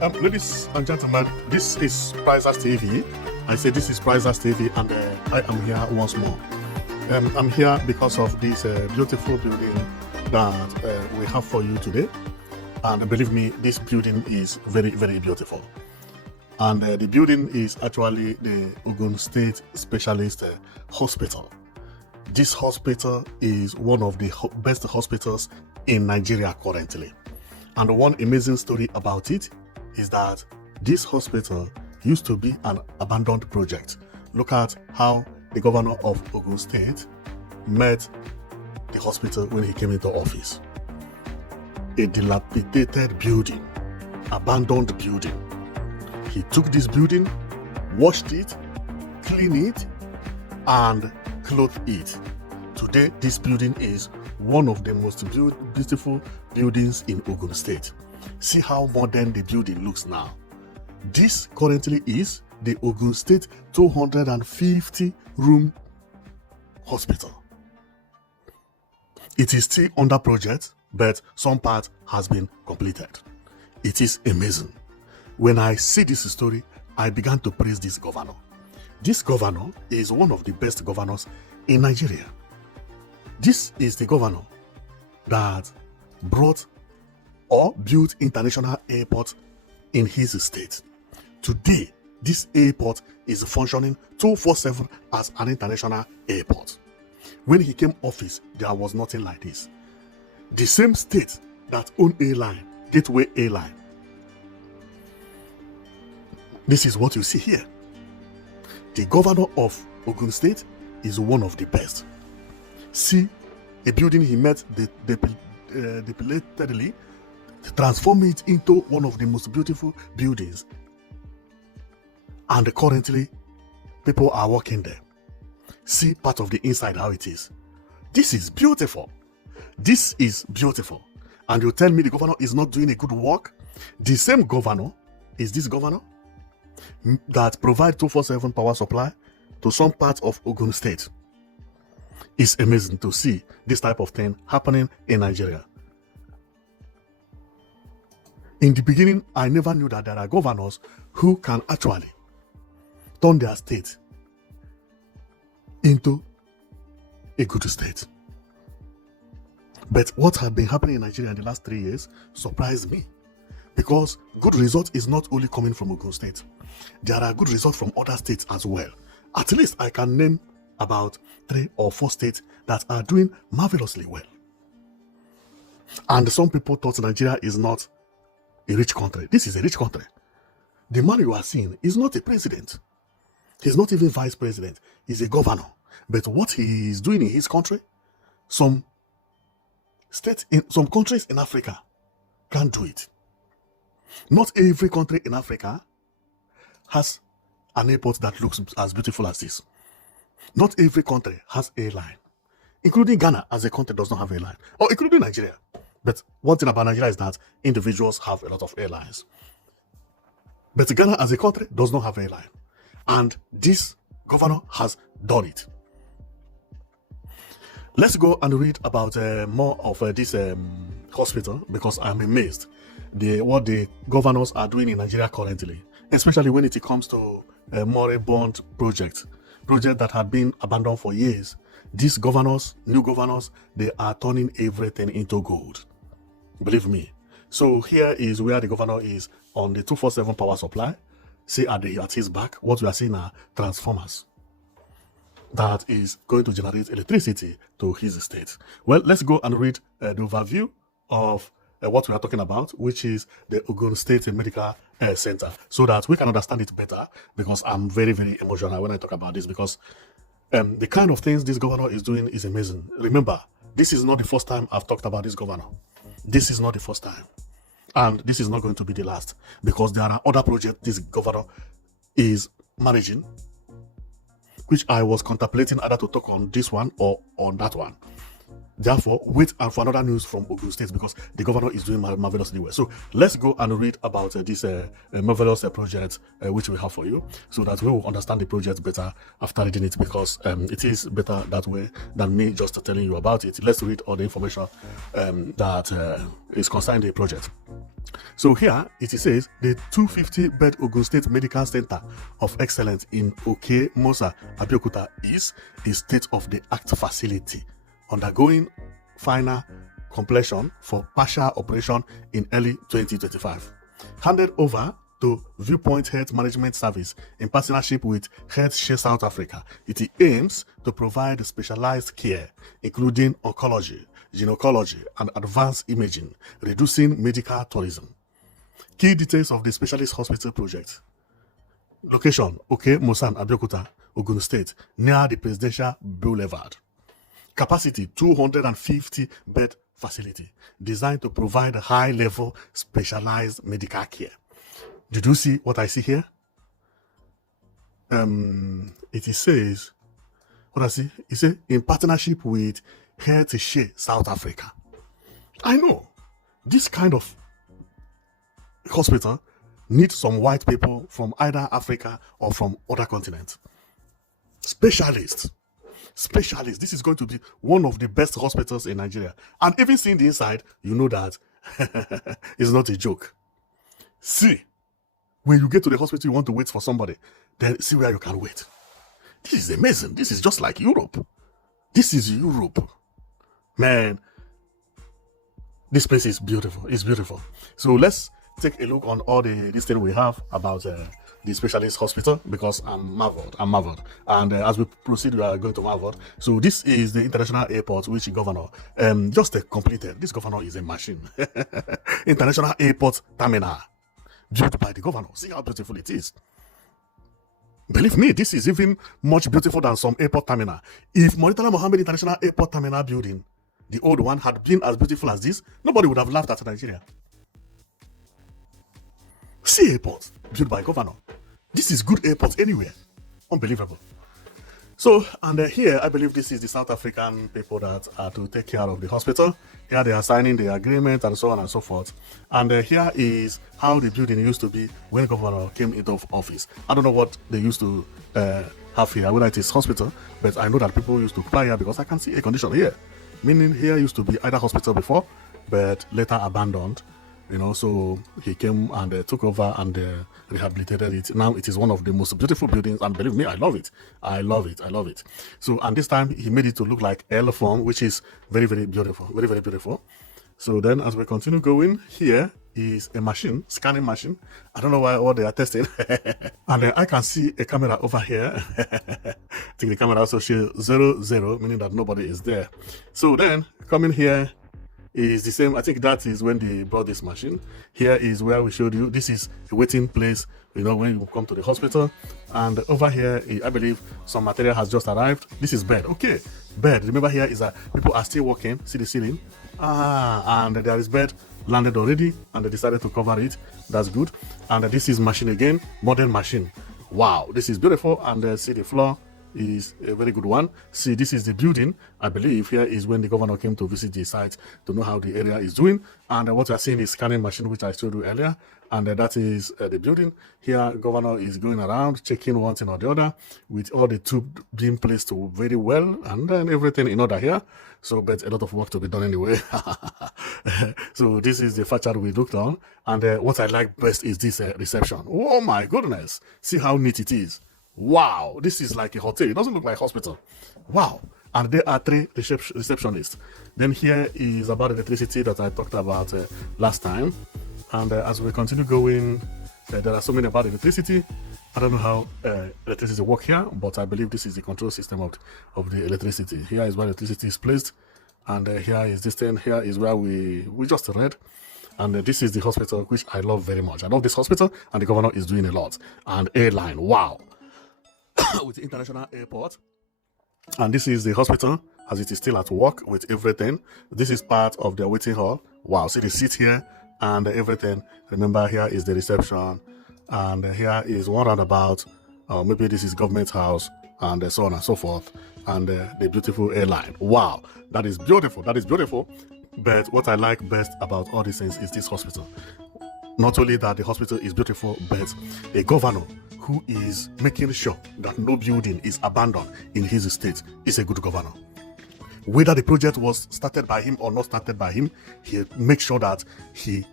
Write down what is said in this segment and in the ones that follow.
Ladies and gentlemen, this is Prizers TV. I say this is Prizers TV, and I am here once more. I'm here because of this beautiful building that we have for you today. And believe me, this building is very, very beautiful. And the building is actually the Ogun State Specialist Hospital. This hospital is one of the best hospitals in Nigeria currently. And one amazing story about it is that this hospital used to be an abandoned project. Look at how the governor of Ogun State met the hospital when he came into office. A dilapidated building, abandoned building. He took this building, washed it, cleaned it, and clothed it. Today, this building is one of the most beautiful buildings in Ogun State. See how modern the building looks now. This currently is the Ogun State 250 room hospital. It is still under project, but some part has been completed. It is amazing. When I see this story, I began to praise this governor. This governor is one of the best governors in Nigeria. This is the governor that brought or built international airport in his state. Today, this airport is functioning 24/7 as an international airport. When he came office, there was nothing like this. The same state that owned airline, Gateway Airline. This is what you see here. The governor of Ogun State is one of the best. See a building he met depilatedly, transform it into one of the most beautiful buildings. And currently, people are working there. See part of the inside, how it is. This is beautiful. This is beautiful. And you tell me the governor is not doing a good work? The same governor is this governor that provides 24/7 power supply to some parts of Ogun State. It's amazing to see this type of thing happening in Nigeria. In the beginning, I never knew that there are governors who can actually turn their state into a good state. But what had been happening in Nigeria in the last 3 years surprised me, because good result is not only coming from Ogun State. There are good results from other states as well. At least I can name about 3 or 4 states that are doing marvelously well. And some people thought Nigeria is not a rich country. This is a rich country. The man you are seeing is not a president. He's not even vice president. He's a governor. But what he is doing in his country, some countries in Africa can't do it. Not every country in Africa has an airport that looks as beautiful as this. Not every country has airline. Including Ghana as a country does not have airline. Or including Nigeria. But one thing about Nigeria is that individuals have a lot of airlines. But Ghana as a country does not have airline. And this governor has done it. Let's go and read about more of this hospital, because I'm amazed what the governors are doing in Nigeria currently, especially when it comes to a moribund project that had been abandoned for years. These governors, new governors, they are turning everything into gold. Believe me. So here is where the governor is on the 24/7 power supply. See at his back, what we are seeing are transformers that is going to generate electricity to his state. Well, let's go and read the overview of what we are talking about, which is the Ogun State Medical Center, so that we can understand it better, because I'm very, very emotional when I talk about this, because the kind of things this governor is doing is amazing. Remember, this is not the first time I've talked about this governor. This is not the first time. And this is not going to be the last, because there are other projects this governor is managing, which I was contemplating either to talk on this one or on that one. Therefore, wait for another news from Ogun State, because the governor is doing marvelously well. So let's go and read about this marvelous project which we have for you, so that we will understand the project better after reading it, because it is better that way than me just telling you about it. Let's read all the information that is concerning the project. So here it says the 250-bed Ogun State Medical Center of Excellence in Oke-Mosa, Abeokuta is a state-of-the-art facility undergoing final completion for partial operation in early 2025. Handed over to Viewpoint Health Management Service in partnership with HealthShare South Africa, it aims to provide specialized care, including oncology, gynecology, and advanced imaging, reducing medical tourism. Key details of the specialist hospital project. Location, Oke-Mosa, Abeokuta, Ogun State, near the Presidential Boulevard. Capacity, 250-bed facility, designed to provide high-level specialized medical care. Did you see what I see here? It says, what I see? It says, in partnership with HealthShare South Africa. I know, this kind of hospital needs some white people from either Africa or from other continents. Specialists. This is going to be one of the best hospitals in Nigeria. And even seeing the inside, you know that it's not a joke. See, when you get to the hospital, you want to wait for somebody. Then see where you can wait. This is amazing. This is just like Europe. This is Europe. Man, this place is beautiful. It's beautiful. So let's take a look on all this thing we have about the specialist hospital, because I'm marveled. And as we proceed, we are going to marvel. So this is the international airport which governor just completed. This governor is a machine. International airport terminal built by the governor. See how beautiful it is. Believe me, this is even much beautiful than some airport terminal. If Murtala Mohammed International Airport Terminal building, the old one, had been as beautiful as this, nobody would have laughed at Nigeria. See airport built by governor. This is good airport anywhere. Unbelievable. So, and here, I believe this is the South African people that are to take care of the hospital. Here they are signing the agreement and so on and so forth. And here is how the building used to be when governor came into office. I don't know what they used to have here, whether it is hospital, but I know that people used to fly here because I can see a condition here. Meaning here used to be either hospital before, but later abandoned. You know, so he came and took over and rehabilitated it. Now it is one of the most beautiful buildings, and believe me, I love it. I love it. So, and this time he made it to look like L form, which is very, very beautiful. Very, very beautiful. So then as we continue going, here is a machine, scanning machine. I don't know what they are testing. And I can see a camera over here. I think the camera also shows 00, meaning that nobody is there. So then coming here is the same. I think that is when they brought this machine. Here is where we showed you. This is a waiting place, you know, when you come to the hospital. And over here, I believe some material has just arrived. This is bed. Okay, bed. Remember here is that people are still working. See the ceiling? And there is bed landed already, and they decided to cover it. That's good. And this is machine again, modern machine. Wow, this is beautiful. And see the floor is a very good one. See, this is the building. I believe here is when the governor came to visit the site to know how the area is doing. And what we are seeing is scanning machine, which I showed you earlier. And that is the building. Here, governor is going around checking one thing or the other, with all the tube being placed very well, and then everything in order here. So, but a lot of work to be done anyway. So this is the facade we looked on. And what I like best is this reception. Oh my goodness. See how neat it is. Wow, this is like a hotel. It doesn't look like a hospital. Wow. And there are 3 receptionists. Then here is about electricity that I talked about last time. And as we continue going, there are so many about electricity. I don't know how electricity work here, but I believe this is the control system of the electricity. Here is where electricity is placed. And here is this thing. Here is where we just read. And this is the hospital, which I love very much. I love this hospital, and the governor is doing a lot. And airline, wow. With the international airport. And this is the hospital as it is still at work with everything. This is part of the waiting hall. Wow, see the seat here and everything. Remember, here is the reception, and here is one roundabout. Maybe this is government house, and so on and so forth. And the beautiful airline. Wow, that is beautiful. That is beautiful. But what I like best about all these things is this hospital. Not only that the hospital is beautiful, but a governor who is making sure that no building is abandoned in his state is a good governor. Whether the project was started by him or not started by him, he makes sure that he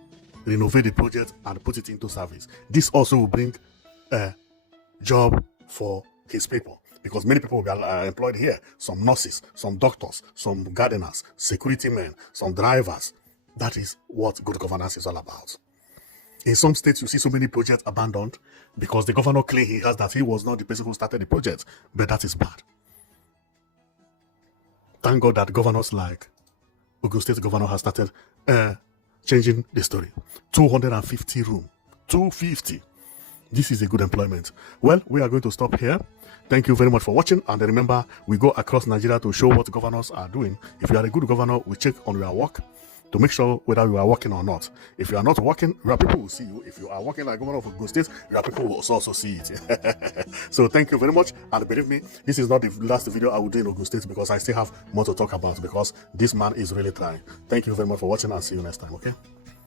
renovate the project, and put it into service. This also will bring a job for his people, because many people will be employed here. Some nurses, some doctors, some gardeners, security men, some drivers. That is what good governance is all about. In some states, you see so many projects abandoned because the governor claims that he was not the person who started the project, but that is bad. Thank God that governors like Ogun State governor has started changing the story. 250 room, 250. This is a good employment. Well, we are going to stop here. Thank you very much for watching. And remember, we go across Nigeria to show what governors are doing. If you are a good governor, we check on your work to make sure whether you are working or not. If you are not working, your people will see you. If you are working like governor of Ogun State, your people will also see it. So thank you very much. And believe me, this is not the last video I will do in Ogun State, because I still have more to talk about, because this man is really trying. Thank you very much for watching, and see you next time, okay?